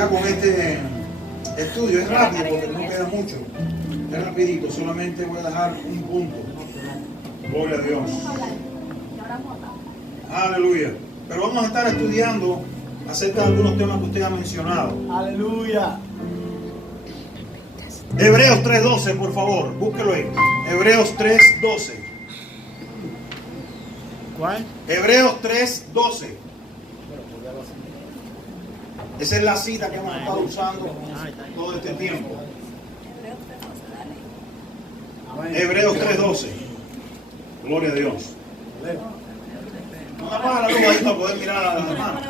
ya con este estudio. Es rápido porque no queda mucho. Es rapidito, solamente voy a dejar un punto. Gloria a Dios. Aleluya. Pero vamos a estar estudiando acerca de algunos temas que usted ha mencionado. Aleluya. Hebreos 3:12, por favor, búsquelo ahí. Hebreos 3:12. ¿Cuál? Hebreos 3:12. Esa es la cita que hemos estado usando todo este tiempo. Hebreos 3:12. Gloria a Dios. No apaga la luz ahí para poder mirar a las hermanas.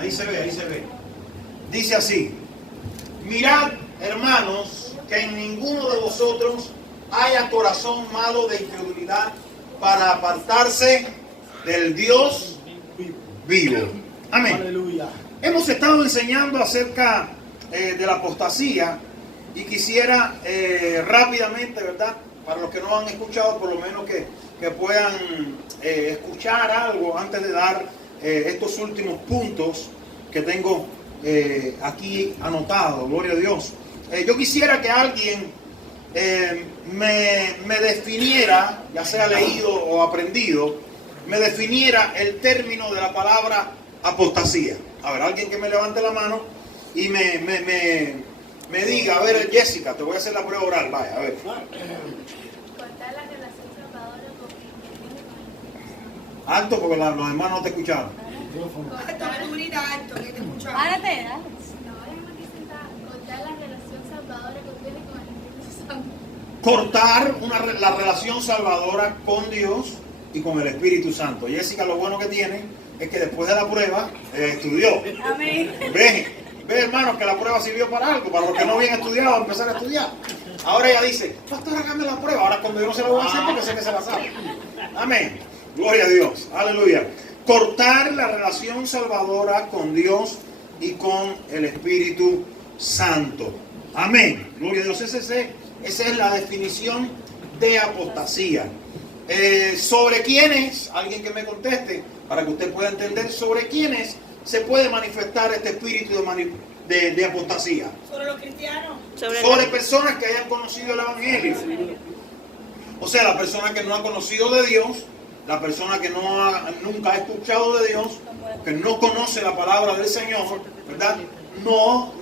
Ahí se ve, ahí se ve. Dice así: mirad, hermanos, que en ninguno de vosotros haya corazón malo de incredulidad para apartarse del Dios vivo. Amén. Aleluya. Hemos estado enseñando acerca de la apostasía y quisiera rápidamente, ¿verdad? Para los que no han escuchado, por lo menos que puedan escuchar algo antes de dar estos últimos puntos que tengo aquí anotados. Gloria a Dios. Yo quisiera que alguien me definiera, ya sea leído o aprendido, me definiera el término de la palabra apostasía. A ver, alguien que me levante la mano y me diga, a ver, Jessica, te voy a hacer la prueba oral, vaya, a ver. Cortar la relación salvadora con Cristo. Alto porque los hermanos no te escucharon. Párate, ¿eh? No, déjame aquí sentada. Cortar la relación salvadora con Dios y con el Espíritu Santo. Cortar la relación salvadora con Dios y con el Espíritu Santo. Jessica, lo bueno que tiene es que después de la prueba estudió. Amén. Ve, hermanos, que la prueba sirvió para algo, para los que no habían estudiado, empezar a estudiar. Ahora ella dice, pastor, hágame la prueba. Ahora cuando yo no se la voy a hacer porque sé que se la sabe. Amén. Gloria a Dios. Aleluya. Cortar la relación salvadora con Dios y con el Espíritu Santo. Amén. Gloria a Dios. Esa es la definición de apostasía. ¿Sobre quiénes? Alguien que me conteste para que usted pueda entender sobre quiénes se puede manifestar este espíritu de apostasía. Sobre los cristianos. Sobre personas que hayan conocido el Evangelio. O sea, la persona que no ha conocido de Dios, la persona que nunca ha escuchado de Dios, que no conoce la palabra del Señor, ¿verdad? No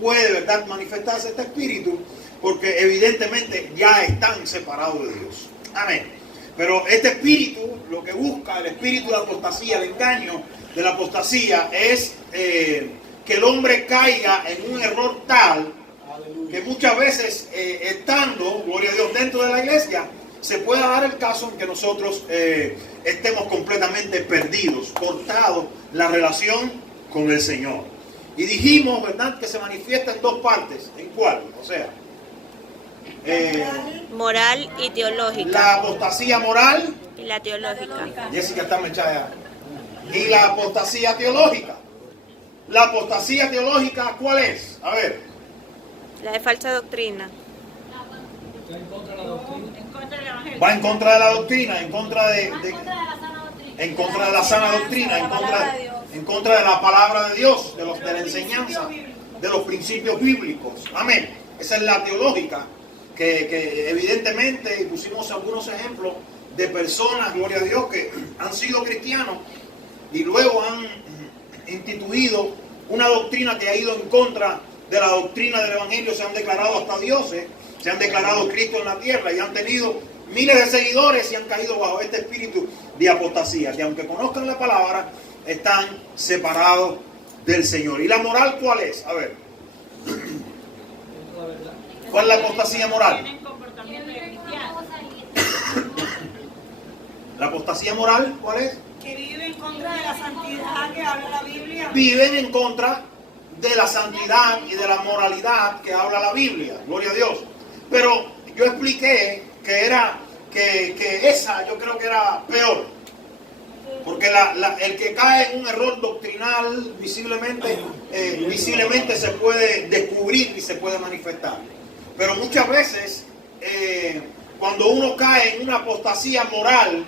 puede, ¿verdad?, manifestarse este espíritu porque evidentemente ya están separados de Dios. Amén. Pero este espíritu, lo que busca, el espíritu de apostasía, el engaño de la apostasía, es que el hombre caiga en un error tal que muchas veces, estando, gloria a Dios, dentro de la iglesia, se pueda dar el caso en que nosotros estemos completamente perdidos, cortados la relación con el Señor. Y dijimos, ¿verdad?, que se manifiesta en dos partes. ¿En cuál? O sea, moral y teológica. la apostasía moral. Y la teológica. Jessica está mechada. Y la apostasía teológica. La apostasía teológica, ¿cuál es? A ver. La de falsa doctrina. Va en contra de la doctrina, en contra de En contra de la sana doctrina. en contra de la sana doctrina, en contra de la palabra de Dios, de la enseñanza, de los principios bíblicos. Amén. Esa es la teológica, que evidentemente pusimos algunos ejemplos de personas, gloria a Dios, que han sido cristianos y luego han instituido una doctrina que ha ido en contra de la doctrina del Evangelio, se han declarado hasta dioses, se han declarado Cristo en la tierra y han tenido miles de seguidores y han caído bajo este espíritu de apostasía, que aunque conozcan la palabra, están separados del Señor. ¿Y la moral cuál es? A ver. ¿Cuál es la apostasía moral? La apostasía moral, ¿cuál es? Que viven en contra de la santidad que habla la Biblia. Viven en contra de la santidad y de la moralidad que habla la Biblia. Gloria a Dios. Pero yo expliqué que esa yo creo que era peor. Porque el que cae en un error doctrinal visiblemente se puede descubrir y se puede manifestar. Pero muchas veces, cuando uno cae en una apostasía moral,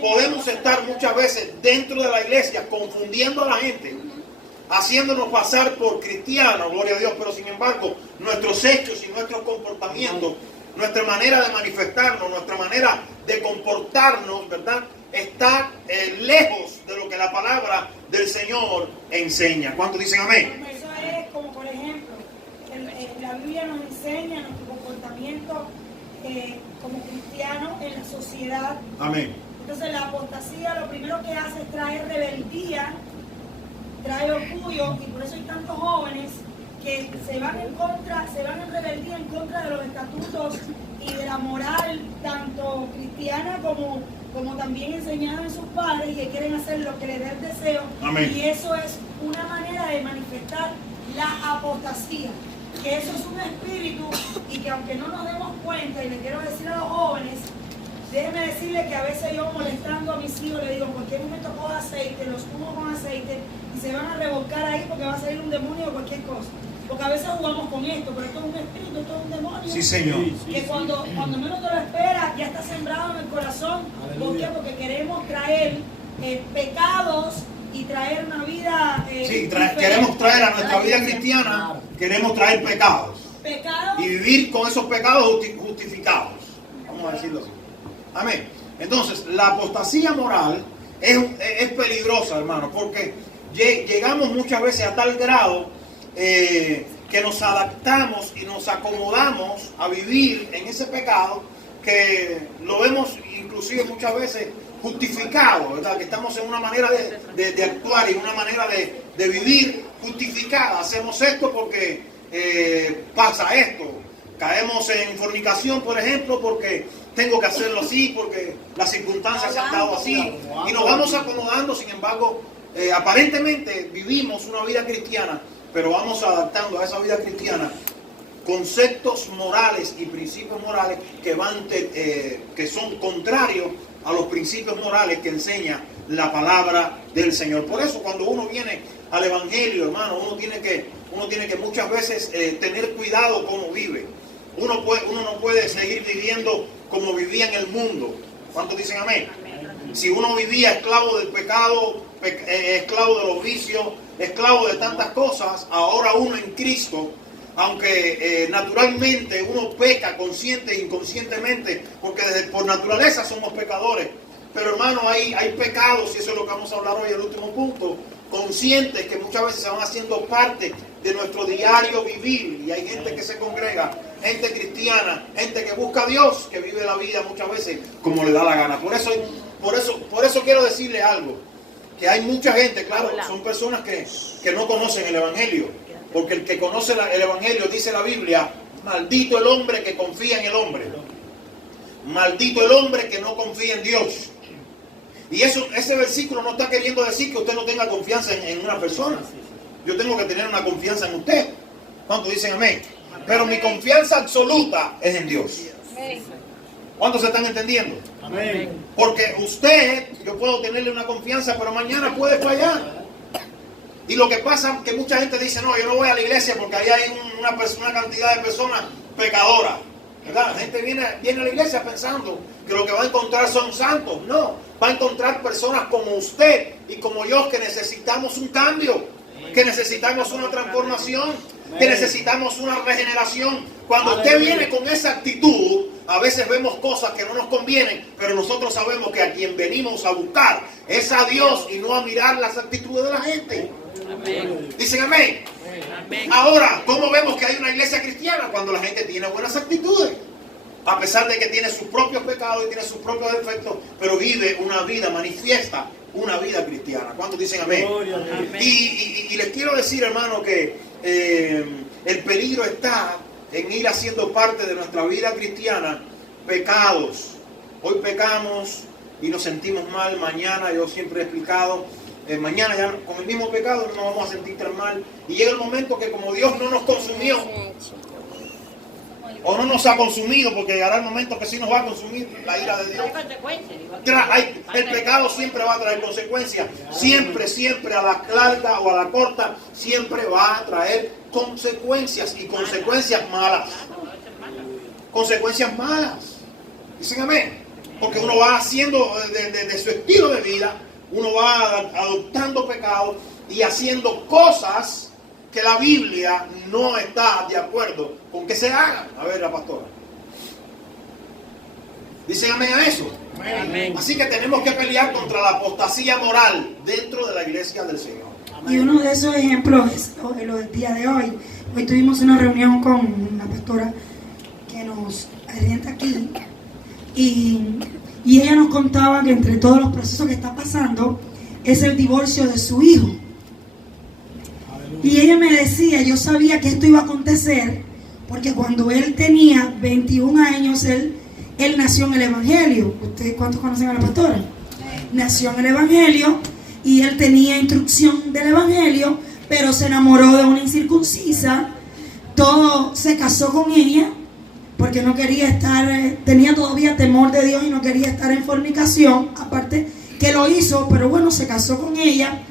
podemos estar muchas veces dentro de la iglesia confundiendo a la gente haciéndonos pasar por cristianos, gloria a Dios, pero sin embargo, nuestros hechos y nuestros comportamientos, nuestra manera de manifestarnos, nuestra manera de comportarnos, ¿verdad?, está lejos de lo que la palabra del Señor enseña. ¿Cuántos dicen amén? Eso es como, por ejemplo, la Biblia nos enseña nuestro comportamiento como cristianos en la sociedad. Amén. Entonces la apostasía lo primero que hace es traer rebeldía, trae orgullo, y por eso hay tantos jóvenes que se van en rebeldía en contra de los estatutos y de la moral, tanto cristiana como también enseñada en sus padres, y que quieren hacer lo que les dé el deseo. Amén. Y eso es una manera de manifestar la apostasía, que eso es un espíritu, y que aunque no nos demos cuenta, y le quiero decir a los jóvenes, déjenme decirle que a veces yo, molestando a mis hijos, le digo, en cualquier momento cojo aceite, los ungo con aceite y se van a revolcar ahí porque va a salir un demonio o cualquier cosa. Porque a veces jugamos con esto, pero esto es un espíritu, esto es un demonio. Sí, Señor. Que cuando menos te lo esperas, ya está sembrado en el corazón. ¿Por qué? Porque queremos traer pecados y traer una vida... queremos traer a nuestra vida cristiana, queremos traer pecados. Y vivir con esos pecados justificados. Vamos a decirlo así. Amén. Entonces, la apostasía moral es peligrosa, hermano, porque llegamos muchas veces a tal grado que nos adaptamos y nos acomodamos a vivir en ese pecado, que lo vemos inclusive muchas veces justificado, ¿verdad? Que estamos en una manera de actuar y una manera de vivir justificada. Hacemos esto porque pasa esto. Caemos en fornicación, por ejemplo, porque tengo que hacerlo así, porque las circunstancias se han dado así. Y nos vamos acomodando, sin embargo, aparentemente vivimos una vida cristiana, pero vamos adaptando a esa vida cristiana conceptos morales y principios morales que son contrarios a los principios morales que enseña la palabra del Señor. Por eso, cuando uno viene al Evangelio, hermano, uno tiene que muchas veces tener cuidado cómo vive. Uno no puede seguir viviendo como vivía en el mundo. ¿Cuántos dicen amén? Si uno vivía esclavo del pecado, esclavo de los vicios, esclavo de tantas cosas, ahora uno en Cristo, aunque naturalmente uno peca consciente e inconscientemente, porque por naturaleza somos pecadores, pero hermano, hay pecados, y eso es lo que vamos a hablar hoy, el último punto, conscientes, que muchas veces se van haciendo parte de nuestro diario vivir. Y hay gente que se congrega, gente cristiana, gente que busca a Dios, que vive la vida muchas veces como le da la gana. Por eso quiero decirle algo, que hay mucha gente, claro, son personas que no conocen el Evangelio, porque el que conoce el Evangelio, dice la Biblia, maldito el hombre que confía en el hombre, maldito el hombre que no confía en Dios. Y ese versículo no está queriendo decir que usted no tenga confianza en una persona. Yo tengo que tener una confianza en usted. ¿Cuántos dicen amén? Pero mi confianza absoluta es en Dios. ¿Cuántos se están entendiendo? Amén. Porque usted, yo puedo tenerle una confianza, pero mañana puede fallar. Y lo que pasa es que mucha gente dice, no, yo no voy a la iglesia porque ahí hay una cantidad de personas pecadoras, ¿verdad? La gente viene a la iglesia pensando que lo que va a encontrar son santos. No, va a encontrar personas como usted y como yo, que necesitamos un cambio, que necesitamos una transformación, que necesitamos una regeneración. Cuando usted viene con esa actitud, a veces vemos cosas que no nos convienen, pero nosotros sabemos que a quien venimos a buscar es a Dios y no a mirar las actitudes de la gente. Amén. Dicen amén. Amén. Ahora, ¿cómo vemos que hay una iglesia cristiana? Cuando la gente tiene buenas actitudes, a pesar de que tiene sus propios pecados y tiene sus propios defectos, pero vive una vida, manifiesta una vida cristiana. ¿Cuántos dicen amén? Amén. Y les quiero decir, hermano, que el peligro está en ir haciendo parte de nuestra vida cristiana pecados. Hoy pecamos y nos sentimos mal. Mañana, yo siempre he explicado, mañana ya con el mismo pecado no nos vamos a sentir tan mal. Y llega el momento que como Dios no nos consumió, o no nos ha consumido, porque llegará el momento que sí nos va a consumir la ira de Dios. El pecado siempre va a traer consecuencias. Siempre, a la larga o a la corta, siempre va a traer consecuencias, y consecuencias malas. Consecuencias malas. Dicen amén. Porque uno va haciendo de su estilo de vida, uno va adoptando pecados, y haciendo cosas que la Biblia no está de acuerdo con que se hagan. A ver, la pastora. ¿Dicen amén a eso? Amén. Así que tenemos que pelear contra la apostasía moral dentro de la iglesia del Señor. Y uno de esos ejemplos es lo del día de hoy. Hoy tuvimos una reunión con la pastora que nos orienta aquí y ella nos contaba que entre todos los procesos que está pasando es el divorcio de su hijo. Y ella me decía, yo sabía que esto iba a acontecer porque cuando él tenía 21 años, él nació en el Evangelio. ¿Ustedes cuántos conocen a la pastora? Nació en el Evangelio y él tenía instrucción del Evangelio, pero se enamoró de una incircuncisa. Todo se casó con ella porque no quería estar, tenía todavía temor de Dios y no quería estar en fornicación. Aparte que lo hizo, pero bueno, se casó con ella.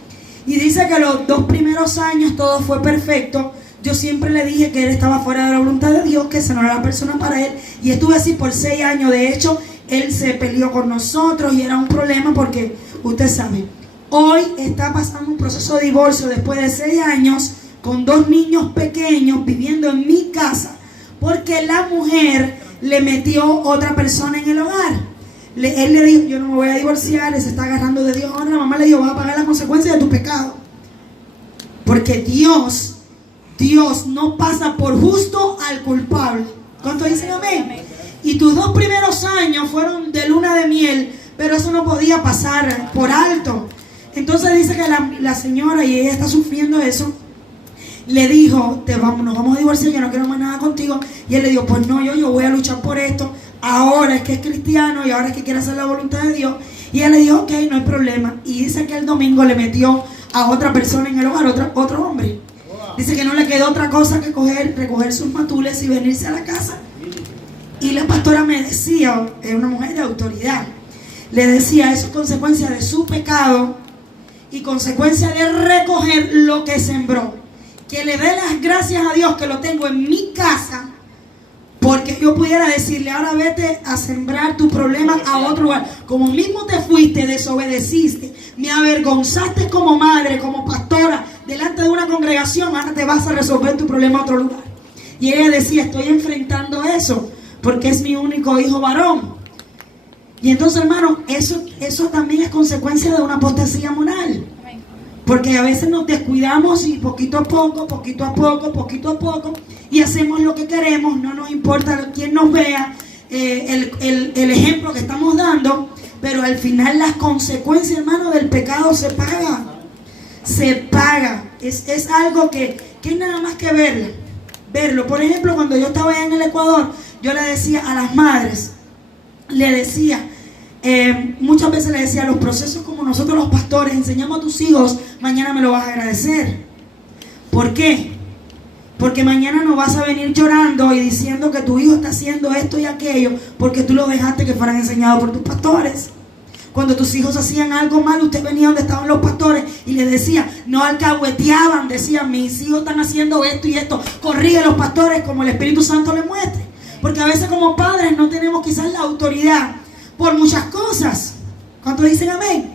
Y dice que los 2 primeros años todo fue perfecto. Yo siempre le dije que él estaba fuera de la voluntad de Dios, que esa no era la persona para él. Y estuve así por 6 años. De hecho, él se peleó con nosotros y era un problema porque, usted sabe, hoy está pasando un proceso de divorcio después de 6 años con 2 niños pequeños viviendo en mi casa porque la mujer le metió otra persona en el hogar. Él le dijo, yo no me voy a divorciar, él se está agarrando de Dios. Ahora la mamá le dijo, vas a pagar las consecuencias de tu pecado. Porque Dios no pasa por justo al culpable. ¿Cuánto dicen amén? Y tus 2 primeros años fueron de luna de miel, pero eso no podía pasar por alto. Entonces dice que la señora, y ella está sufriendo eso, le dijo, nos vamos a divorciar, yo no quiero más nada contigo. Y él le dijo, pues no, yo voy a luchar por esto. Ahora es que es cristiano y ahora es que quiere hacer la voluntad de Dios. Y ella le dijo, ok, no hay problema. Y dice que el domingo le metió a otra persona en el hogar, otro hombre. Dice que no le quedó otra cosa que recoger sus matules y venirse a la casa. Y la pastora me decía, es una mujer de autoridad, le decía, eso es consecuencia de su pecado y consecuencia de recoger lo que sembró. Que le dé las gracias a Dios que lo tengo en mi casa, porque yo pudiera decirle, ahora vete a sembrar tu problema a otro lugar. Como mismo te fuiste, desobedeciste, me avergonzaste como madre, como pastora, delante de una congregación, ahora te vas a resolver tu problema a otro lugar. Y ella decía, estoy enfrentando eso, porque es mi único hijo varón. Y entonces, hermano, eso también es consecuencia de una apostasía moral. Porque a veces nos descuidamos y poquito a poco, y hacemos lo que queremos, no nos importa quién nos vea, el ejemplo que estamos dando, pero al final las consecuencias, hermano, del pecado se paga. Se paga. Es algo que es nada más que verlo. Por ejemplo, cuando yo estaba allá en el Ecuador, yo le decía a las madres, muchas veces le decía, los procesos como nosotros los pastores enseñamos a tus hijos, mañana me lo vas a agradecer. ¿Por qué? Porque mañana no vas a venir llorando y diciendo que tu hijo está haciendo esto y aquello porque tú lo dejaste que fueran enseñados por tus pastores. Cuando tus hijos hacían algo mal, usted venía donde estaban los pastores y les decía, no alcahueteaban, decían, mis hijos están haciendo esto y esto, corrige los pastores como el Espíritu Santo les muestre. Porque a veces como padres no tenemos quizás la autoridad por muchas cosas. ¿Cuántos dicen amén?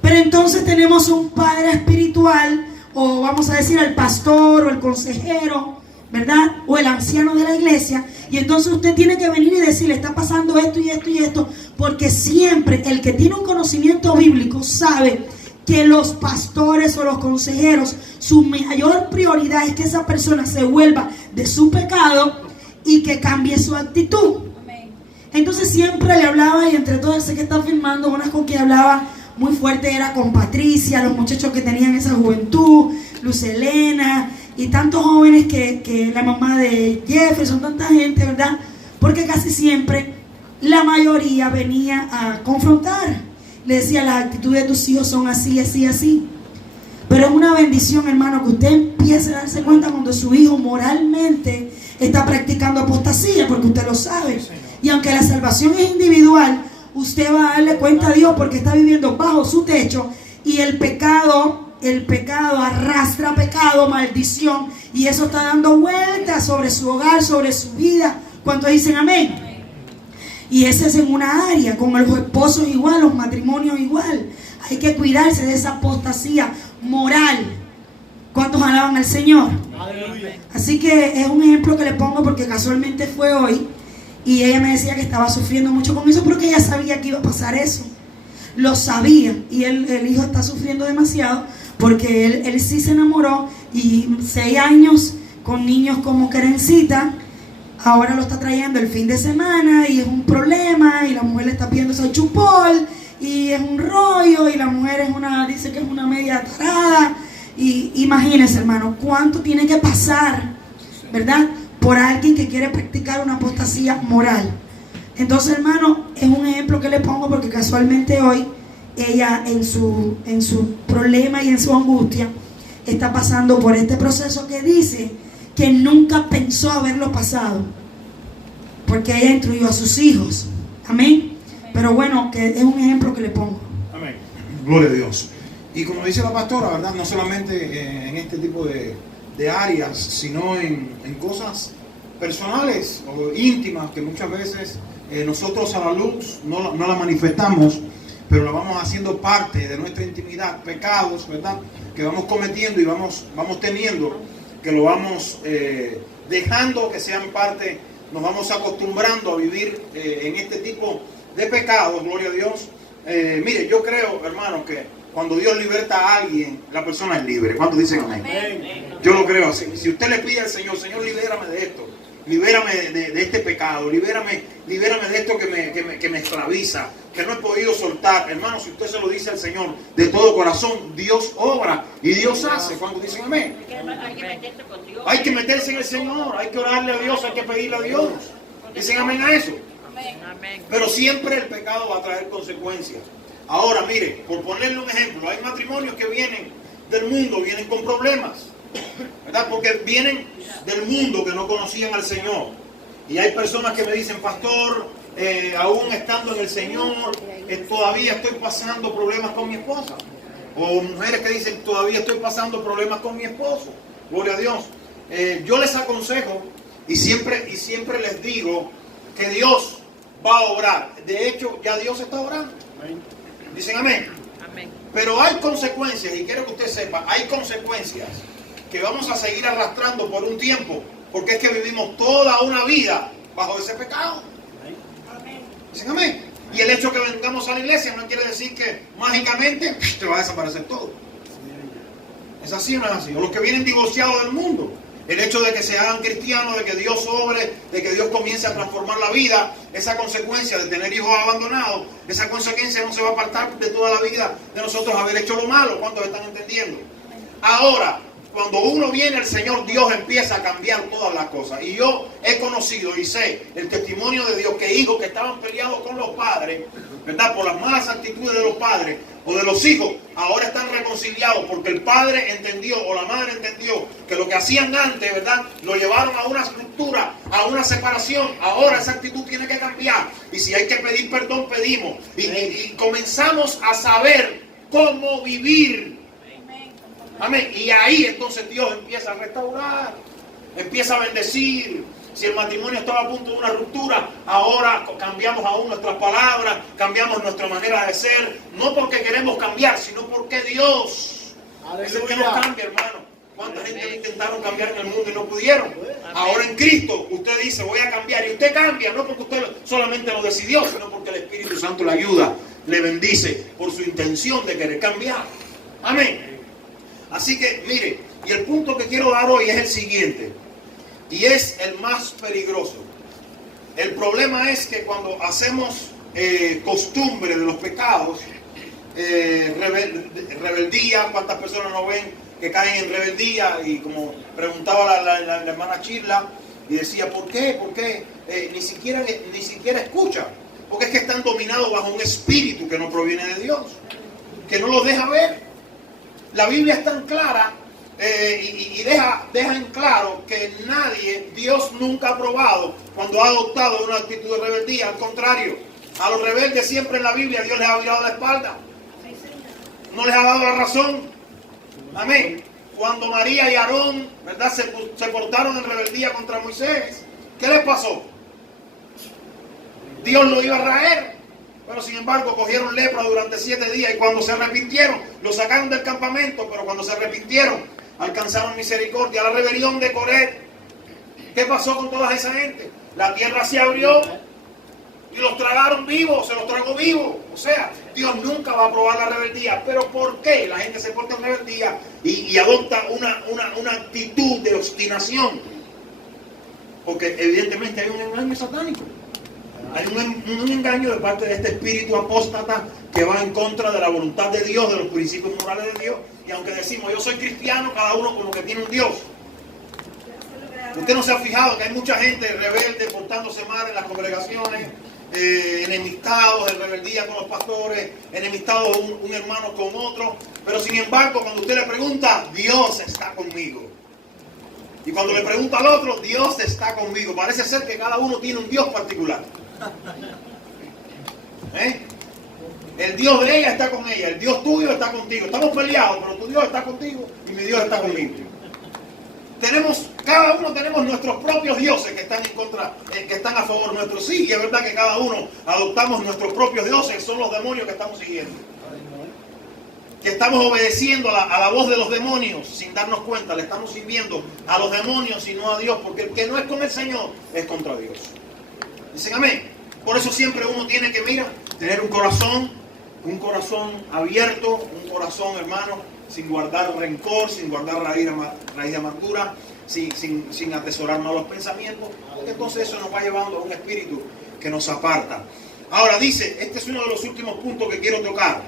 Pero entonces tenemos un padre espiritual, o vamos a decir al pastor o el consejero, ¿verdad? O el anciano de la iglesia. Y entonces usted tiene que venir y decirle, está pasando esto y esto y esto. Porque siempre el que tiene un conocimiento bíblico sabe que los pastores o los consejeros, su mayor prioridad es que esa persona se vuelva de su pecado y que cambie su actitud. Entonces siempre le hablaba, y entre todos sé que están filmando, una con que hablaba muy fuerte era con Patricia, los muchachos que tenían esa juventud, Luz Elena y tantos jóvenes que la mamá de Jefferson, tanta gente, ¿verdad? Porque casi siempre la mayoría venía a confrontar. Le decía, las actitudes de tus hijos son así, así, así. Pero es una bendición, hermano, que usted empiece a darse cuenta cuando su hijo moralmente está practicando apostasía, porque usted lo sabe. Y aunque la salvación es individual, usted va a darle cuenta a Dios porque está viviendo bajo su techo. Y el pecado arrastra pecado, maldición. Y eso está dando vueltas sobre su hogar, sobre su vida. ¿Cuántos dicen amén? Y ese es en una área, con los esposos igual, los matrimonios igual. Hay que cuidarse de esa apostasía moral. ¿Cuántos alaban al Señor? Así que es un ejemplo que le pongo porque casualmente fue hoy y ella me decía que estaba sufriendo mucho con eso porque ella sabía que iba a pasar eso. Lo sabía, y el hijo está sufriendo demasiado porque él sí se enamoró, y 6 años con niños como Kerencita, ahora lo está trayendo el fin de semana y es un problema, y la mujer le está pidiendo ese chupol y es un rollo, y la mujer dice que es una media tarada. Y imagínense, hermano, cuánto tiene que pasar, ¿verdad?, por alguien que quiere practicar una apostasía moral. Entonces, hermano, es un ejemplo que le pongo porque casualmente hoy ella en su problema y en su angustia está pasando por este proceso que dice que nunca pensó haberlo pasado porque ella instruyó a sus hijos. Amén. Pero bueno, que es un ejemplo que le pongo. Amén. Gloria a Dios. Y como dice la pastora, ¿verdad? No solamente en este tipo de áreas, sino en cosas personales o íntimas que muchas veces nosotros a la luz no la manifestamos, pero la vamos haciendo parte de nuestra intimidad, pecados, ¿verdad?, que vamos cometiendo y vamos teniendo, que lo vamos dejando que sean parte, nos vamos acostumbrando a vivir en este tipo de pecados, gloria a Dios. Mire, yo creo, hermano, que cuando Dios liberta a alguien, la persona es libre. ¿Cuántos dicen amén? Yo lo creo así. Si usted le pide al Señor, Señor, libérame de esto, libérame de este pecado, libérame de esto que me esclaviza, que no he podido soltar. Hermano, si usted se lo dice al Señor de todo corazón, Dios obra y Dios hace. ¿Cuántos dicen amén? Hay que meterse en el Señor, hay que orarle a Dios, hay que pedirle a Dios. ¿Dicen amén a eso? Pero siempre el pecado va a traer consecuencias. Ahora, mire, por ponerle un ejemplo, hay matrimonios que vienen del mundo, vienen con problemas, ¿verdad? Porque vienen del mundo, que no conocían al Señor. Y hay personas que me dicen, pastor, aún estando en el Señor, todavía estoy pasando problemas con mi esposa. O mujeres que dicen, todavía estoy pasando problemas con mi esposo. Gloria a Dios. Yo les aconsejo y siempre les digo que Dios va a obrar. De hecho, ya Dios está orando. Dicen amén. Amén. Pero hay consecuencias, y quiero que usted sepa, hay consecuencias que vamos a seguir arrastrando por un tiempo, porque es que vivimos toda una vida bajo ese pecado. Dicen amén. Y el hecho que vengamos a la iglesia no quiere decir que mágicamente te va a desaparecer todo. ¿Es así o no es así? O los que vienen divorciados del mundo. El hecho de que se hagan cristianos, de que Dios obre, de que Dios comience a transformar la vida, esa consecuencia de tener hijos abandonados, esa consecuencia no se va a apartar de toda la vida de nosotros haber hecho lo malo. ¿Cuántos están entendiendo? Ahora, cuando uno viene al Señor, Dios empieza a cambiar todas las cosas. Y yo he conocido y sé el testimonio de Dios, que hijos que estaban peleados con los padres, ¿verdad?, por las malas actitudes de los padres o de los hijos, ahora están reconciliados porque el padre entendió o la madre entendió que lo que hacían antes, ¿verdad?, lo llevaron a una ruptura, a una separación. Ahora esa actitud tiene que cambiar. Y si hay que pedir perdón, pedimos. Y comenzamos a saber cómo vivir. Amén. Y ahí entonces Dios empieza a restaurar, empieza a bendecir. Si el matrimonio estaba a punto de una ruptura, ahora cambiamos aún nuestras palabras, cambiamos nuestra manera de ser, no porque queremos cambiar, sino porque Dios es el que nos cambia, hermano. ¿Cuánta gente intentaron cambiar en el mundo y no pudieron? Ahora en Cristo usted dice, voy a cambiar, y usted cambia, no porque usted solamente lo decidió, sino porque el Espíritu Santo le ayuda, le bendice por su intención de querer cambiar. Amén. Así que, mire, y el punto que quiero dar hoy es el siguiente, y es el más peligroso. El problema es que cuando hacemos costumbre de los pecados, rebeldía, ¿cuántas personas no ven que caen en rebeldía? Y como preguntaba la hermana Chirla, y decía, ¿por qué? ¿Por qué? Ni siquiera escuchan. Porque es que están dominados bajo un espíritu que no proviene de Dios, que no los deja ver. La Biblia es tan clara y deja en claro que nadie, Dios nunca ha aprobado cuando ha adoptado una actitud de rebeldía. Al contrario, a los rebeldes siempre en la Biblia Dios les ha virado la espalda, no les ha dado la razón. Amén. Cuando María y Aarón, ¿verdad?, se portaron en rebeldía contra Moisés, ¿qué les pasó? Dios lo iba a raer. Pero sin embargo cogieron lepra durante 7 días y cuando se arrepintieron, lo sacaron del campamento, pero cuando se arrepintieron, alcanzaron misericordia. La rebelión de Coré, ¿qué pasó con toda esa gente? La tierra se abrió y los tragaron vivos, se los tragó vivos. O sea, Dios nunca va a aprobar la rebeldía. ¿Pero por qué? La gente se porta en rebeldía y adopta una actitud de obstinación. Porque evidentemente hay un engaño satánico. Hay un engaño de parte de este espíritu apóstata que va en contra de la voluntad de Dios, de los principios morales de Dios. Y aunque decimos, yo soy cristiano, cada uno como que tiene un Dios. Usted no se ha fijado que hay mucha gente rebelde, portándose mal en las congregaciones, enemistados, en rebeldía con los pastores, enemistados un hermano con otro. Pero sin embargo, cuando usted le pregunta, Dios está conmigo. Y cuando le pregunta al otro, Dios está conmigo. Parece ser que cada uno tiene un Dios particular. El Dios de ella está con ella, el Dios tuyo está contigo. Estamos peleados, pero tu Dios está contigo y mi Dios está conmigo. Cada uno tenemos nuestros propios dioses que están en contra, que están a favor nuestro. Sí, y es verdad que cada uno adoptamos nuestros propios dioses, que son los demonios que estamos siguiendo. Que estamos obedeciendo a la voz de los demonios sin darnos cuenta. Le estamos sirviendo a los demonios y no a Dios, porque el que no es con el Señor es contra Dios. Dicen amén. Por eso siempre uno tiene que, tener un corazón abierto, un corazón, hermano, sin guardar rencor, sin guardar raíz de amargura, sin atesorar malos pensamientos, porque entonces eso nos va llevando a un espíritu que nos aparta. Ahora dice, este es uno de los últimos puntos que quiero tocar.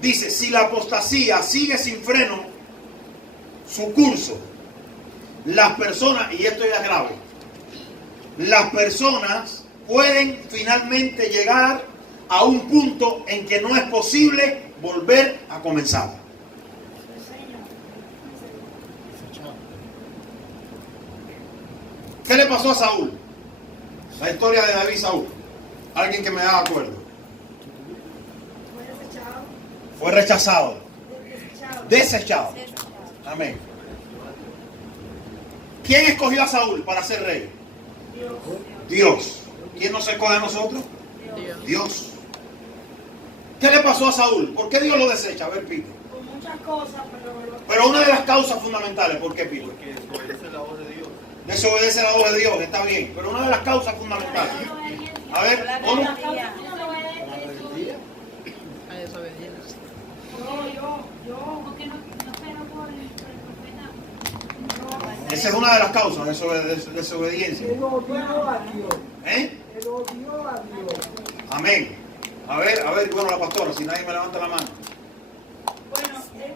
Dice, si la apostasía sigue sin freno su curso, las personas, y esto ya es grave, las personas pueden finalmente llegar a un punto en que no es posible volver a comenzar. ¿Qué le pasó a Saúl? La historia de David y Saúl. Alguien que me haga acuerdo. Fue rechazado. Desechado. Amén. ¿Quién escogió a Saúl para ser rey? Dios. ¿Quién nos escoge a nosotros? Dios. ¿Qué le pasó a Saúl? ¿Por qué Dios lo desecha? A ver, Pito. Con muchas cosas, pero una de las causas fundamentales, ¿por qué, Pito? Porque desobedece la voz de Dios. Desobedece la voz de Dios, está bien. Pero una de las causas fundamentales. A ver, ¿cómo? La desobediencia. Porque no esperó por el profeta. Esa es una de las causas de desobediencia. Él odió a Dios. ¿Eh? Él odió a Dios. Amén. A ver, bueno, la pastora, si nadie me levanta la mano. Bueno, él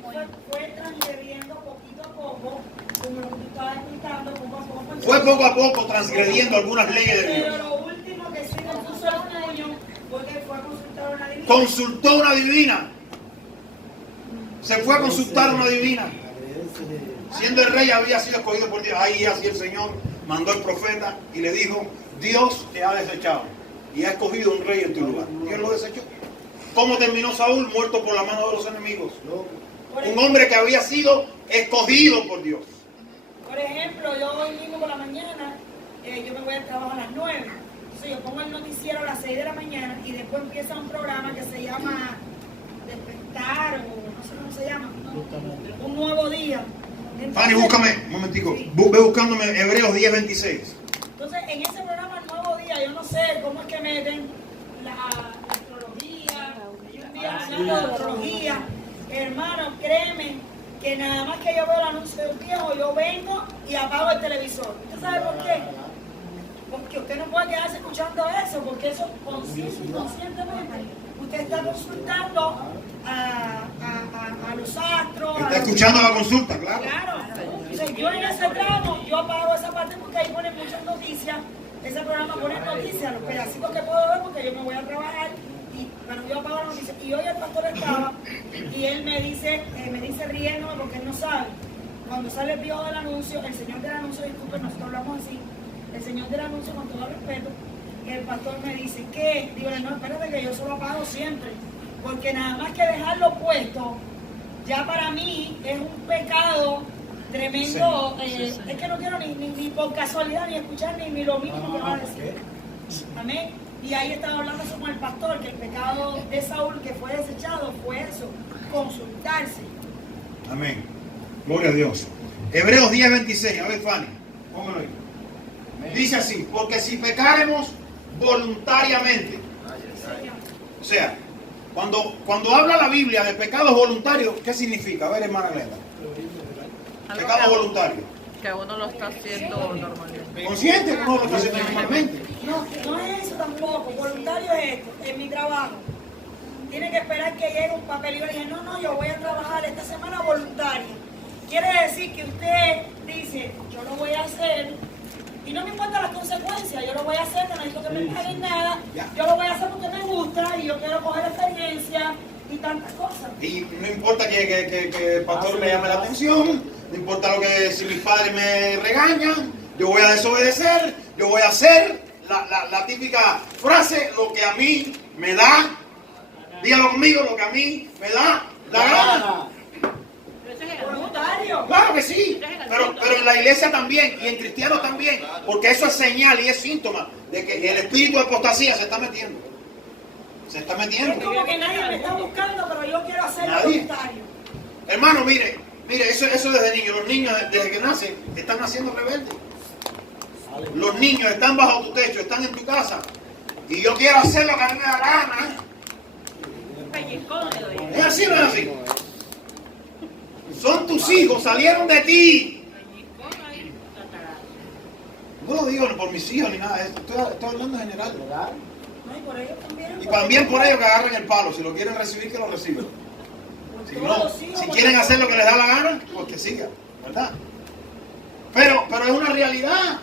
fue transgrediendo poquito a poco, como lo que tú estabas explicando, poco a poco. Fue poco a poco transgrediendo algunas leyes de Dios. Pero lo último que sí le puso el puño fue que fue a consultar a una divina. Consultó a una divina. Se fue a consultar a una divina. Siendo el rey había sido escogido por Dios. Ahí así el Señor mandó el profeta y le dijo, Dios te ha desechado y ha escogido un rey en tu lugar. Dios lo desechó. ¿Cómo terminó Saúl? Muerto por la mano de los enemigos. Un hombre que había sido escogido por Dios. Por ejemplo, yo hoy mismo por la mañana, yo me voy al trabajo a las 9. Entonces yo pongo el noticiero a las 6 de la mañana y después empieza un programa que se llama Despertar o no sé cómo se llama. Un nuevo día. Entonces, Fanny, búscame, un momentico. Ve buscándome Hebreos 10:26. Entonces, en ese programa El Nuevo Día, yo no sé cómo es que meten la astrología, ellos envían hablando de astrología. Hermano, créeme que nada más que yo veo el anuncio del viejo, yo vengo y apago el televisor. ¿Usted sabe por qué? Porque usted no puede quedarse escuchando eso, porque eso consciente y inconscientemente usted está consultando a los astros. Está escuchando la consulta, claro. Claro. Entonces, yo en ese tramo, yo apago esa parte porque ahí ponen muchas noticias. Ese programa pone noticias, los pedacitos que puedo ver porque yo me voy a trabajar. Pero yo apago las noticias. Y hoy el pastor estaba y él me dice riéndome porque él no sabe. Cuando sale el viejo del anuncio, el señor del anuncio, disculpen, nosotros hablamos así, el señor del anuncio, con todo respeto, el pastor me dice, ¿qué? Digo, no, espérate que yo eso lo apago siempre. Porque nada más que dejarlo puesto, ya para mí es un pecado tremendo. Es que no quiero ni por casualidad ni escuchar ni lo mínimo que va a decir. Amén. Y ahí estaba hablando eso con el pastor, que el pecado de Saúl que fue desechado fue eso, consultarse. Amén. Gloria a Dios. Hebreos 10:26. A ver, Fanny, póngalo ahí. Dice así, porque si pecáremos voluntariamente. O sea, cuando habla la Biblia de pecados voluntarios, ¿qué significa? A ver, hermana Glenda. Algo Pecado que- voluntario. Que uno lo está haciendo normalmente. Consciente que uno lo está haciendo normalmente. No es eso tampoco, voluntario es esto, en mi trabajo. Tiene que esperar que llegue un papel y yo le dije, no, yo voy a trabajar esta semana voluntaria. Quiere decir que usted dice, yo lo voy a hacer y no me importan las consecuencias, yo lo voy a hacer, no necesito que me paguen nada, yo lo voy a hacer porque me gusta y yo quiero coger experiencia y tantas cosas. Y no importa que el pastor me llame la atención, no importa lo que si mis padres me regañan, yo voy a desobedecer, yo voy a hacer la típica frase, lo que a mí me da, dígalo conmigo, lo que a mí me da la gana. Voluntario. Claro que sí, pero en la iglesia también y en cristianos también, porque eso es señal y es síntoma de que el espíritu de apostasía se está metiendo. Se está Es metiendo. como que nadie me está buscando, pero yo quiero hacerlo Nadie. voluntario. Hermano, mire, eso desde niños. Los niños desde que nacen están naciendo rebeldes. Los niños están bajo tu techo, están en tu casa. Y yo quiero hacer lo que a mí me da la gana. ¿Es así o no es así? Son tus hijos, salieron de ti. No lo digo por mis hijos ni nada, estoy hablando en general. No, y por ellos también. Y también por ellos que agarren el palo. Si lo quieren recibir, que lo reciban. Si no, si quieren hacer lo que les da la gana, pues que sigan, ¿verdad? Pero es una realidad.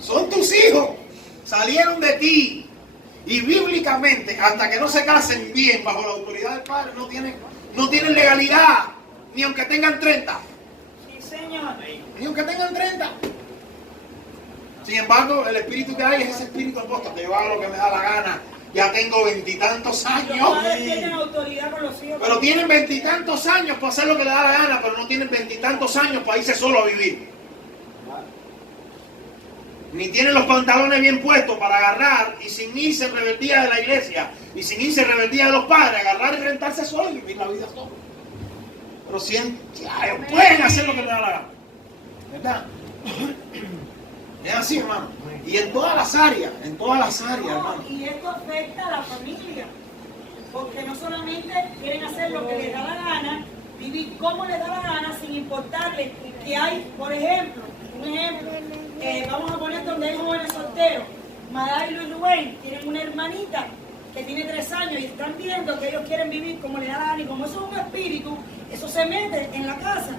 Son tus hijos, salieron de ti. Y bíblicamente, hasta que no se casen bien bajo la autoridad del Padre, no tienen legalidad. Ni aunque tengan 30. Sí, señor. Ni aunque tengan 30. Sin embargo, el espíritu que hay es ese espíritu apóstata. Yo hago lo que me da la gana. Ya tengo 20 y tantos Los años. padres tienen autoridad con los hijos. Pero tienen 20 y tantos años para hacer lo que le da la gana, pero no tienen 20 y tantos años para irse solo a vivir. Ni tienen los pantalones bien puestos para agarrar y sin irse en rebeldía de la iglesia y sin irse en rebeldía de los padres, agarrar y rentarse solo y vivir la vida solo. Pero pueden hacer lo que les da la gana. ¿Verdad? Es así, hermano. Y en todas las áreas, hermano. Y esto afecta a la familia. Porque no solamente quieren hacer lo que les da la gana, vivir como les da la gana, sin importarles que hay, por ejemplo, vamos a poner donde hay jóvenes solteros. Madá y Luis Rubén tienen una hermanita que tiene 3 años y están viendo que ellos quieren vivir como les da la gana. Y como eso es un espíritu, eso se mete en la casa.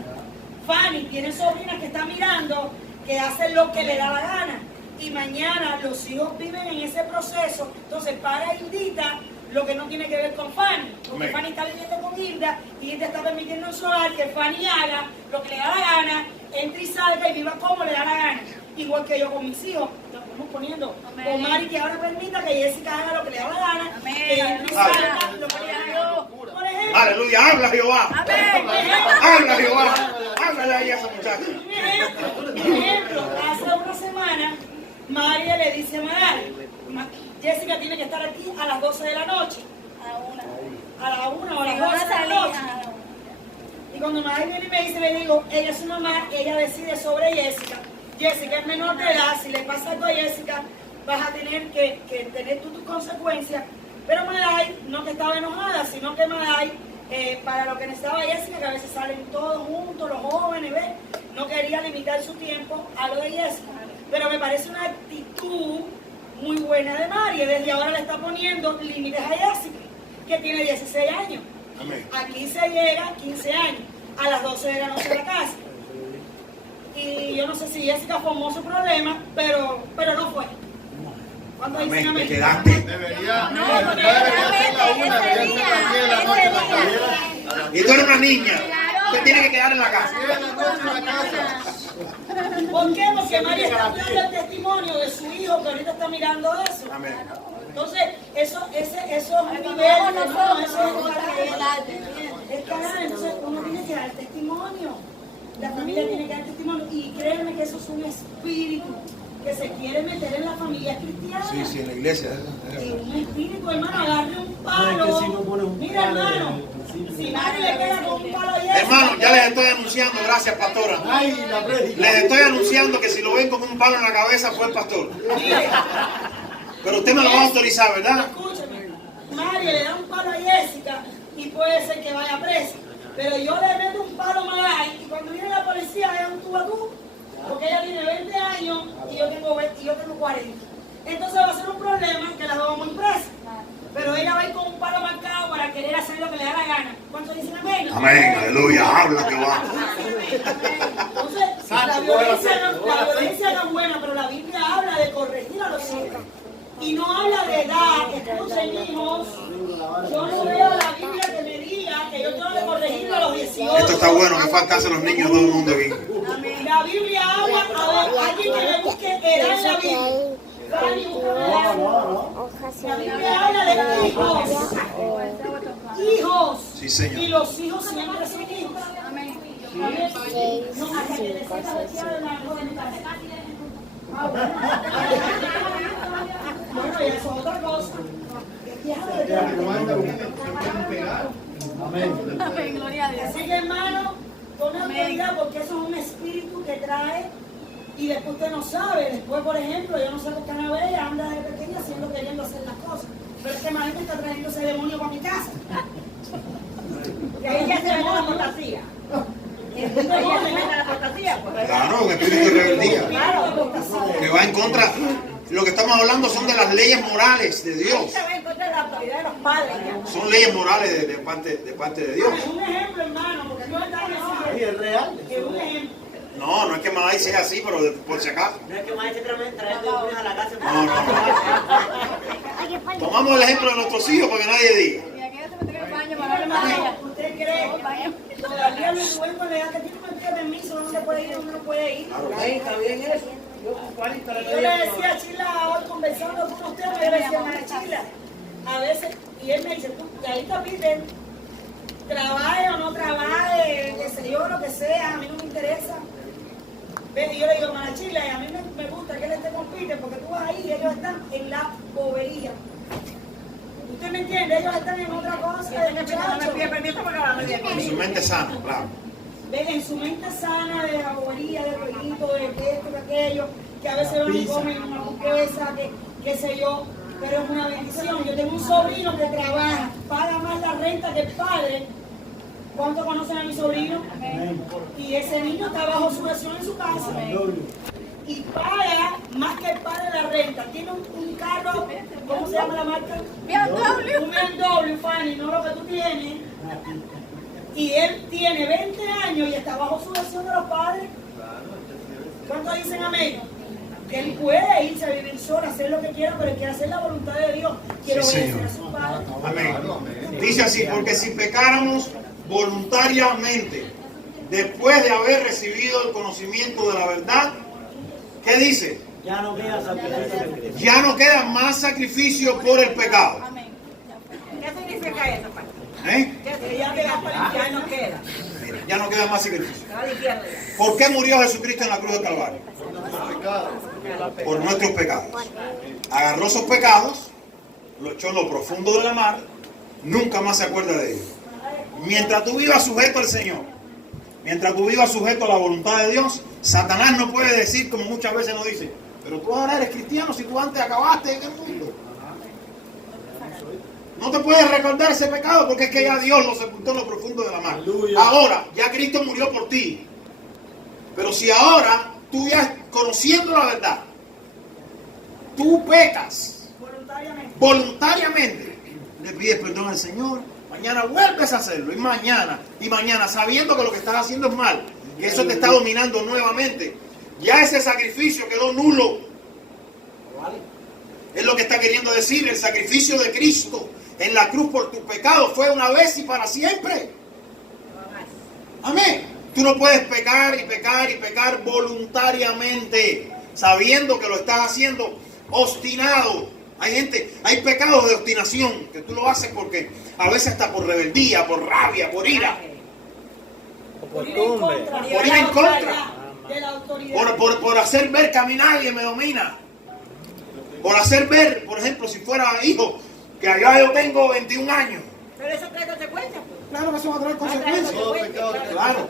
Fanny tiene sobrinas que están mirando que hacen lo que le da la gana. Y mañana los hijos viven en ese proceso. Entonces, para Hildita, lo que no tiene que ver con Fanny. Porque Fanny está viviendo con Hilda y Hilda está permitiendo en su hogar que Fanny haga lo que le da la gana, entre y salga y viva como le da la gana. Igual que yo con mis hijos, lo estamos poniendo. Con Mari, que ahora permita que Jessica haga lo que le da la gana, que entre y salga lo que le da la gana. Por ejemplo, Aleluya, habla Jehová. Habla Jehová. Háblale ahí a esa muchacha. un ejemplo, hace una semana, María le dice a Madari, Jessica tiene que estar aquí a las 12 de la noche. A la 1 o a las 12 de la noche. Y cuando Madari viene y me dice, le digo, ella es su mamá, ella decide sobre Jessica. Jessica es menor de edad, si le pasa algo a Jessica, vas a tener que tener tus consecuencias. Pero Madai no que estaba enojada, sino que Madai, para lo que necesitaba Jessica, que a veces salen todos juntos, los jóvenes, ¿ves? No quería limitar su tiempo a lo de Jessica. Pero me parece una actitud muy buena de María. Desde ahora le está poniendo límites a Jessica, que tiene 16 años. Amén. Aquí se llega 15 años, a las 12 de la noche de la casa. Y yo no sé si Jessica formó su problema, pero no fue. ¿Cuántos dicen Amén. amén? Te quedaste. Debería. No, porque realmente ese día. Y tú eres una niña. Usted tiene que quedar en la casa. ¿Por qué? Porque María está dando el testimonio de su hijo que ahorita está mirando eso. Amén. Entonces, eso es un nivel, hermano, eso es canal. Entonces, uno tiene que dar testimonio. La familia tiene que dar testimonio. Y créanme que eso es un espíritu que se quiere meter en la familia cristiana. Sí, sí, en la iglesia. Un espíritu, hermano, agarre un palo. No, es que si no pones un Mira, palo, hermano, si nadie le queda con un palo y eso. Hermano, ya les estoy anunciando, gracias pastora. Ay, la prédica. Les estoy anunciando que si lo ven con un palo en la cabeza fue el pastor. Mire, Pero usted me lo va a autorizar, ¿verdad? escúchame, Mario le da un palo a Jessica y puede ser que vaya presa. Pero yo le meto un palo más ahí y cuando viene la policía es un tú a tú. Porque ella tiene 20 años y yo tengo 40. Entonces va a ser un problema que las dos vamos presas. Pero ella va a ir con un palo marcado para querer hacer lo que le da la gana. ¿Cuántos dicen amén? Amén, aleluya, habla que va. Entonces, la violencia no es buena, pero la Biblia habla de corregir a los hijos. Y no habla de edad, escuchen hijos. Yo no veo la Biblia que me diga que yo tengo que corregirlo a los 18. Esto está bueno, que faltan los niños todo el mundo aquí. La Biblia habla, a ver, alguien que me busque edad en la Biblia. Fanny, búscame edad. La Biblia habla de hijos. Hijos. Sí, señor. Y los hijos siempre son hijos. Amén. No, hasta que le sepas el cielo en la joven casa. Bueno, y eso es otra cosa. Amén. Amén, gloria a Dios. Así que hermano, tome autoridad porque eso es un espíritu que trae y después usted no sabe. Después, por ejemplo, yo no sé por qué Anabella anda de pequeña haciendo, queriendo hacer las cosas. Pero es que imagínate está trayendo ese demonio para mi casa. Que ella se mete a la apostasía. Ella se mete a la apostasía, pues. Claro, un espíritu de rebeldía. Claro, Que va en contra. Lo que estamos hablando son de las leyes morales de Dios. Ella va en contra de la autoridad de los padres. ya. Son leyes morales de parte de Dios. es un ejemplo, hermano, porque no está Y es real. es un ejemplo. No, no es que Madai sea así, pero por si acaso. No es que más trayendo demonios a la casa. No, no, no. Tomamos el ejemplo de nuestros hijos para que nadie diga. Y aquella se metió en el baño para hablar más de Hermano, ella. ¿usted cree? Todavía no es bueno la edad que tiene que meter permiso, no se puede ir, uno no puede ir. Está bien eso. Yo con 40 Y yo le decía a Chila hoy conversando con usted, me decía, hermana Chila, a veces, y él me dice, tú, y ahí está Peter, trabaje o no trabaje, qué sé yo, lo que sea, a mí no me interesa. ¿Ves? Y yo le digo, hermana Chila, y a mí me gusta que él esté con Peter, porque tú vas ahí y ellos están en la bobería. ¿Usted me entiende? Ellos están en otra cosa de no me pide muchachos. permiso porque ahora me viene. En su mente sana, claro. Ven, en su mente sana de la bobería, del jueguito, de esto, de aquello, que a veces van y comen una hamburguesa, que qué sé yo, pero es una bendición. Yo tengo un sobrino que trabaja, paga más la renta que el padre. ¿Cuántos conocen a mi sobrino? Y ese niño está bajo sujeción en su casa y paga más que el padre la renta. Tiene un carro, ¿cómo se llama la marca? BMW. Un BMW, Fanny, no lo que tú tienes. Y él tiene 20 años y está bajo sujeción de los padres. ¿Cuántos dicen amén? Que él puede irse a vivir solo, hacer lo que quiera, pero él quiere hacer la voluntad de Dios. Quiere Sí, obedecer Señor. a su padre. Amén. Dice así, porque si pecáramos voluntariamente, después de haber recibido el conocimiento de la verdad, ¿qué dice? Ya no queda sacrificio. Ya no queda más sacrificio por el pecado. Amén. ¿Qué significa eso, padre? ¿Eh? Que ya te vas para el Ya infierno. no queda. Mira, ya no queda más sacrificio. Está al infierno ya. ¿Por qué murió Jesucristo en la cruz del Calvario? Por nuestros pecados. Agarró esos pecados, lo echó en lo profundo de la mar, nunca más se acuerda de ellos. Mientras tú vivas sujeto al Señor, mientras tú vivas sujeto a la voluntad de Dios, Satanás no puede decir, como muchas veces nos dice, pero tú ahora eres cristiano si tú antes acabaste en el mundo. No te puedes recordar ese pecado porque es que ya Dios lo sepultó en lo profundo de la mar. Aleluya. Ahora, ya Cristo murió por ti. Pero si ahora tú ya conociendo la verdad, tú pecas voluntariamente, le pides perdón al Señor, mañana vuelves a hacerlo y mañana, sabiendo que lo que estás haciendo es mal, que eso te está dominando nuevamente, ya ese sacrificio quedó nulo. Es lo que está queriendo decir, el sacrificio de Cristo en la cruz por tus pecados fue una vez y para siempre. Amén. Tú no puedes pecar y pecar y pecar voluntariamente, sabiendo que lo estás haciendo obstinado. Hay pecados de obstinación que tú lo haces porque a veces hasta por rebeldía, por rabia, por ira, O por Ir en costumbre. contra. por ir en contra. de la autoridad. Por hacer ver que a mí nadie me domina. Por hacer ver, por ejemplo, si fuera hijo, que allá yo tengo 21 años. Pero eso trae consecuencias, pues. Claro que eso va a traer Todo consecuencias. pecado trae Claro.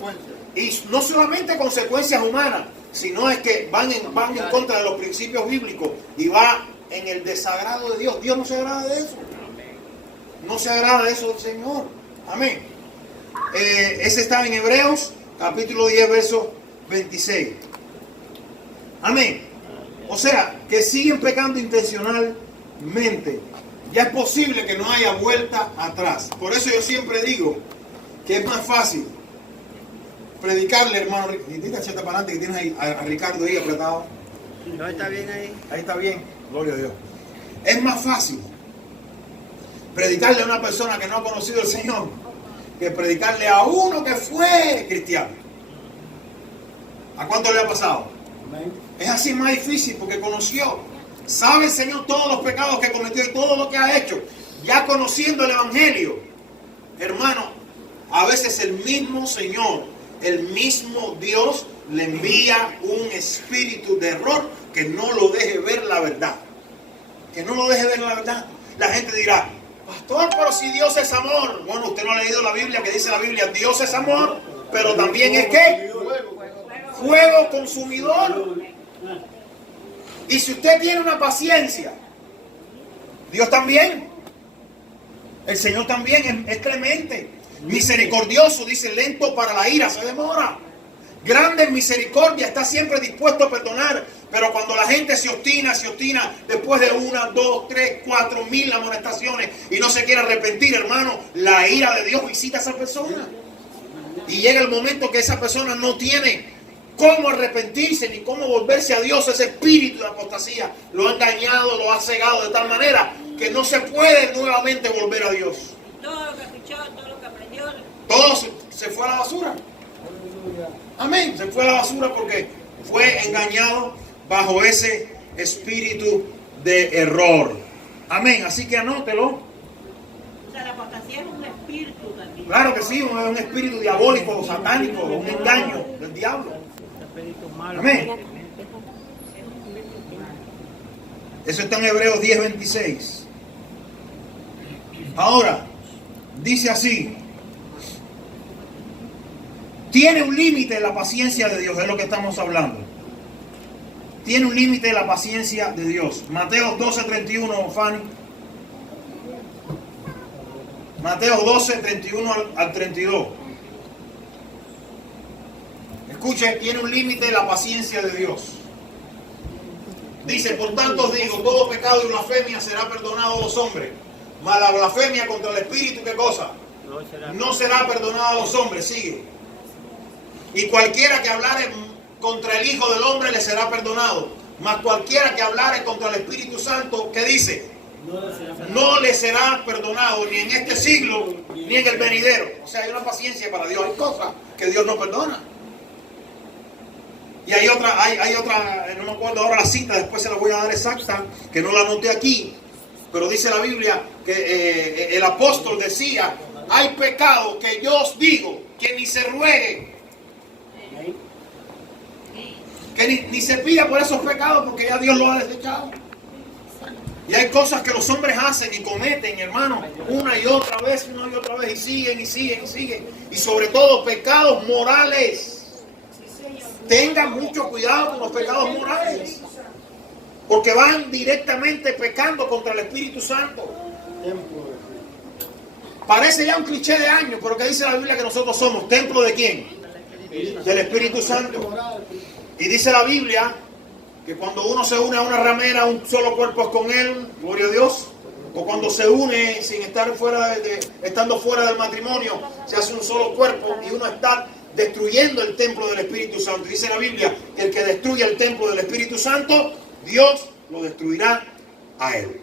Y no solamente consecuencias humanas, sino es que van en contra de los principios bíblicos y va en el desagrado de Dios. Dios no se agrada de eso. No se agrada de eso del Señor. Amén. Ese está en Hebreos, capítulo 10, verso 26. Amén. O sea, que siguen pecando intencionalmente. Ya es posible que no haya vuelta atrás. Por eso yo siempre digo que es más fácil predicarle, hermano. Dile chata para adelante que tienes ahí a Ricardo ahí apretado. No está bien ahí. Ahí está bien, gloria a Dios. Es más fácil predicarle a una persona que no ha conocido al Señor que predicarle a uno que fue cristiano. ¿A cuánto le ha pasado? Amén. Es así más difícil porque conoció, sabe el Señor todos los pecados que cometió y todo lo que ha hecho. Ya conociendo el Evangelio, hermano, a veces el mismo Señor, el mismo Dios le envía un espíritu de error que no lo deje ver la verdad. Que no lo deje ver la verdad. La gente dirá, pastor, pero si Dios es amor. Bueno, usted no ha leído la Biblia, que dice la Biblia, Dios es amor, pero también es ¿qué? Fuego consumidor. Y si usted tiene una paciencia, Dios también, el Señor también es clemente, misericordioso, dice, lento para la ira, se demora, grande en misericordia, está siempre dispuesto a perdonar. Pero cuando la gente se obstina después de 1, 2, 3, 4 mil amonestaciones y no se quiere arrepentir, hermano, la ira de Dios visita a esa persona. Y llega el momento que esa persona no tiene cómo arrepentirse ni cómo volverse a Dios. Ese espíritu de apostasía lo ha engañado, lo ha cegado de tal manera que no se puede nuevamente volver a Dios. Todo lo que escuchó, todo lo que aprendió. Todo se fue a la basura. Amén. Se fue a la basura porque fue engañado bajo ese espíritu de error. Amén. Así que anótelo. O sea, la apostasía es un espíritu también. Claro que sí, un espíritu diabólico, satánico, un engaño del diablo. Amén. Eso está en Hebreos 10:26. Ahora, dice así. Tiene un límite la paciencia de Dios, es lo que estamos hablando. Tiene un límite la paciencia de Dios. Mateo 12:31, Fanny. Mateo 12:31 al 32. Escuche, tiene un límite la paciencia de Dios. Dice, por tanto os digo, todo pecado y blasfemia será perdonado a los hombres. Mas la blasfemia contra el Espíritu, ¿qué cosa? No será perdonada a los hombres. Sigue. Y cualquiera que hablare contra el Hijo del Hombre le será perdonado. Mas cualquiera que hablare contra el Espíritu Santo, ¿qué dice? No le será perdonado ni en este siglo ni en el venidero. O sea, hay una paciencia para Dios. Hay cosas que Dios no perdona. Y hay otra, no me acuerdo ahora la cita, después se la voy a dar exacta, que no la anoté aquí, pero dice la Biblia que el apóstol decía, hay pecados que yo os digo, que ni se ruegue, que ni se pida por esos pecados porque ya Dios los ha desechado. Y hay cosas que los hombres hacen y cometen, hermano, una y otra vez, y siguen, y siguen, y siguen. Y sobre todo pecados morales. Tengan mucho cuidado con los pecados morales, porque van directamente pecando contra el Espíritu Santo. Parece ya un cliché de años, pero que dice la Biblia que nosotros somos templo de ¿quién? Del Espíritu Santo. Y dice la Biblia que cuando uno se une a una ramera, un solo cuerpo es con él, gloria a Dios. O cuando se une sin estar estando fuera del matrimonio, se hace un solo cuerpo y uno está destruyendo el templo del Espíritu Santo. Dice la Biblia que el que destruye el templo del Espíritu Santo, Dios lo destruirá a él.